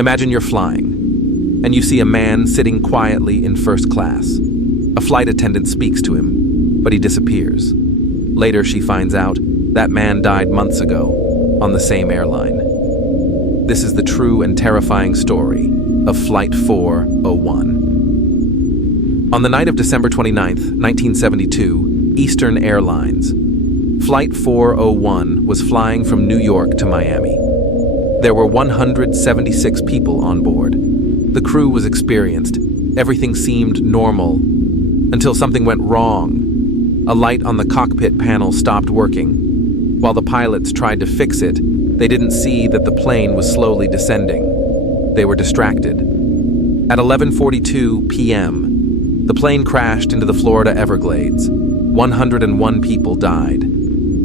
Imagine you're flying, and you see a man sitting quietly in first class. A flight attendant speaks to him, but he disappears. Later, she finds out that man died months ago on the same airline. This is the true and terrifying story of Flight 401. On the night of December 29, 1972, Eastern Airlines, Flight 401 was flying from New York to Miami. There were 176 people on board. The crew was experienced. Everything seemed normal until something went wrong. A light on the cockpit panel stopped working. While the pilots tried to fix it, they didn't see that the plane was slowly descending. They were distracted. At 11:42 p.m., the plane crashed into the Florida Everglades. 101 people died.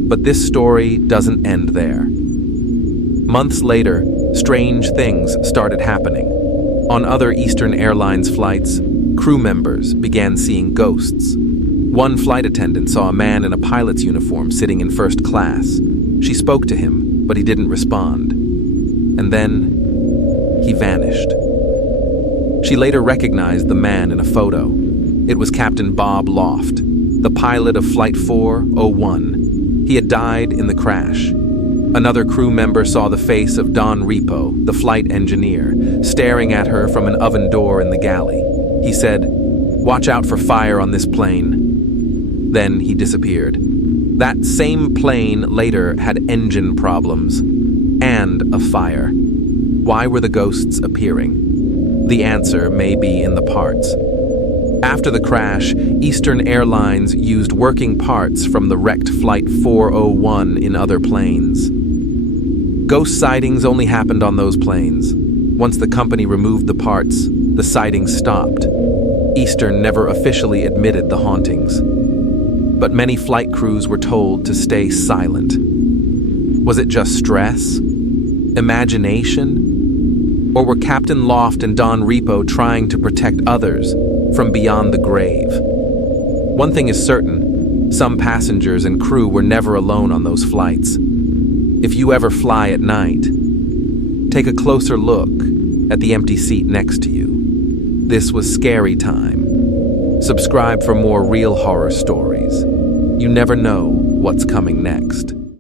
But this story doesn't end there. Months later, strange things started happening. On other Eastern Airlines flights, crew members began seeing ghosts. One flight attendant saw a man in a pilot's uniform sitting in first class. She spoke to him, but he didn't respond. And then, he vanished. She later recognized the man in a photo. It was Captain Bob Loft, the pilot of Flight 401. He had died in the crash. Another crew member saw the face of Don Repo, the flight engineer, staring at her from an oven door in the galley. He said, "Watch out for fire on this plane." Then he disappeared. That same plane later had engine problems and a fire. Why were the ghosts appearing? The answer may be in the parts. After the crash, Eastern Airlines used working parts from the wrecked Flight 401 in other planes. Ghost sightings only happened on those planes. Once the company removed the parts, the sightings stopped. Eastern never officially admitted the hauntings. But many flight crews were told to stay silent. Was it just stress? Imagination? Or were Captain Loft and Don Repo trying to protect others from beyond the grave? One thing is certain, some passengers and crew were never alone on those flights. If you ever fly at night, take a closer look at the empty seat next to you. This was Scary Time. Subscribe for more real horror stories. You never know what's coming next.